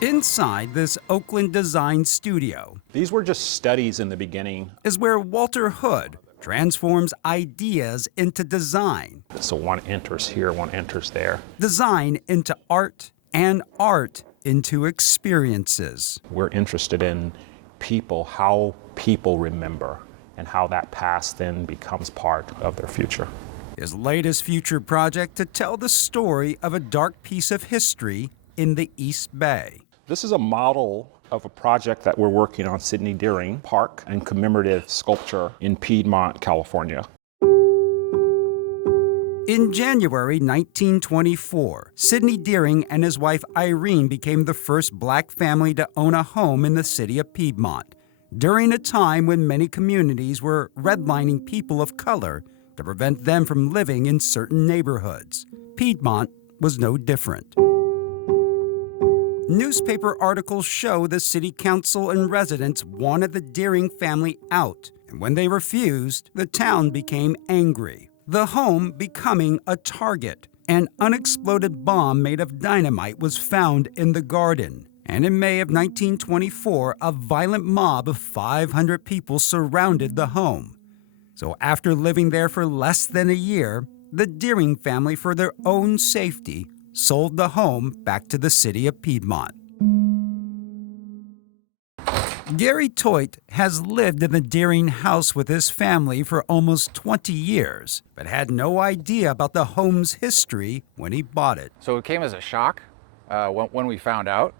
Inside this Oakland design studio These were just studies in the beginning. is where Walter Hood transforms ideas into design, So one enters here, one enters there. design into art, and art into experiences. We're interested in people, how people remember, and how that past then becomes part of their future. His latest future project to tell the story of a dark piece of history in the East Bay. This is a model of a project that we're working on, Sidney Deering Park and commemorative sculpture in Piedmont, California. In January 1924, Sidney Deering and his wife Irene became the first black family to own a home in the city of Piedmont, during a time when many communities were redlining people of color to prevent them from living in certain neighborhoods. Piedmont was no different. Newspaper articles show the city council and residents wanted the Deering family out, and when they refused, the town became angry. The home becoming a target. An unexploded bomb made of dynamite was found in the garden. And in May of 1924, a violent mob of 500 people surrounded the home. So after living there for less than a year, the Deering family, for their own safety, sold the home back to the city of Piedmont. Gary Theut has lived in the Deering house with his family for almost 20 years, but had no idea about the home's history when he bought it. So it came as a shock when we found out.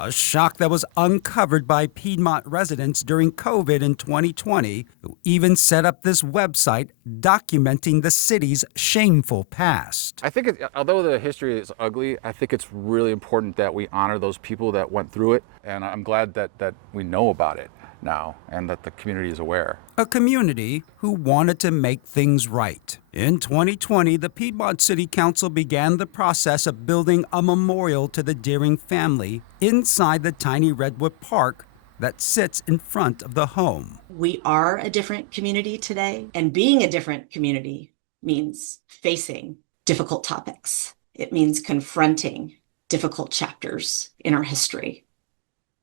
A shock that was uncovered by Piedmont residents during COVID in 2020, who even set up this website documenting the city's shameful past. I think although the history is ugly, I think it's really important that we honor those people that went through it. And I'm glad that we know about it now and that the community is aware. A community who wanted to make things right. In 2020, the Piedmont City Council began the process of building a memorial to the Deering family inside the tiny redwood park that sits in front of the home. We are a different community today, and being a different community means facing difficult topics. It means confronting difficult chapters in our history.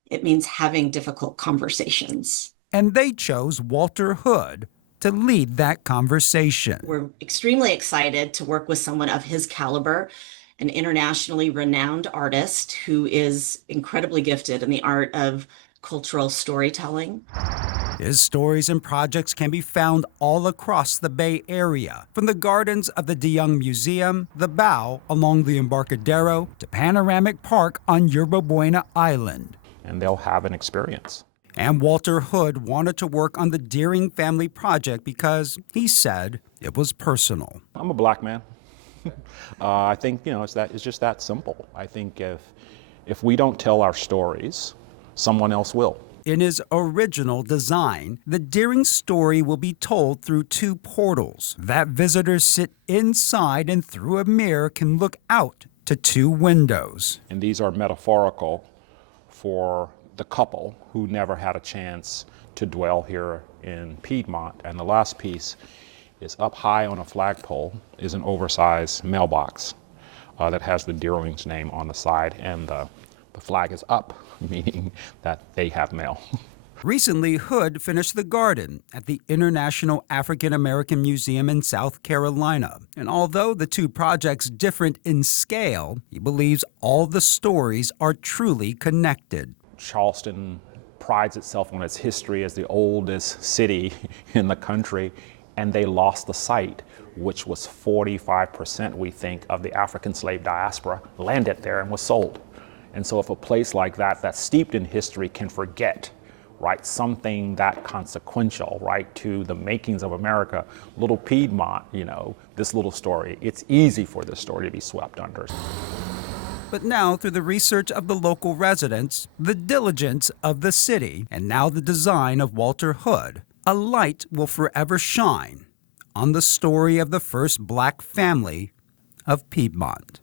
It means having difficult conversations. And they chose Walter Hood to lead that conversation. We're extremely excited to work with someone of his caliber, an internationally renowned artist who is incredibly gifted in the art of cultural storytelling. His stories and projects can be found all across the Bay Area, from the gardens of the DeYoung Museum, the Bow along the Embarcadero, to Panoramic Park on Yerba Buena Island. And they'll have an experience. And Walter Hood wanted to work on the Deering family project because, he said, it was personal. I'm a black man. I think, it's just that simple. I think if we don't tell our stories, someone else will. In his original design, the Deering story will be told through two portals that visitors sit inside and through a mirror can look out to two windows. And these are metaphorical for the couple who never had a chance to dwell here in Piedmont. And the last piece is up high on a flagpole is an oversized mailbox that has the Deering's name on the side, and the flag is up, meaning that they have mail. Recently, Hood finished the garden at the International African American Museum in South Carolina. And although the two projects differ in scale, he believes all the stories are truly connected. Charleston prides itself on its history as the oldest city in the country, and they lost the site, which was 45%, we think, of the African slave diaspora landed there and was sold. And so if a place like that, that's steeped in history, can forget, right, something that consequential, right, to the makings of America, little Piedmont, this little story, it's easy for this story to be swept under. But now, through the research of the local residents, the diligence of the city, and now the design of Walter Hood, a light will forever shine on the story of the first black family of Piedmont.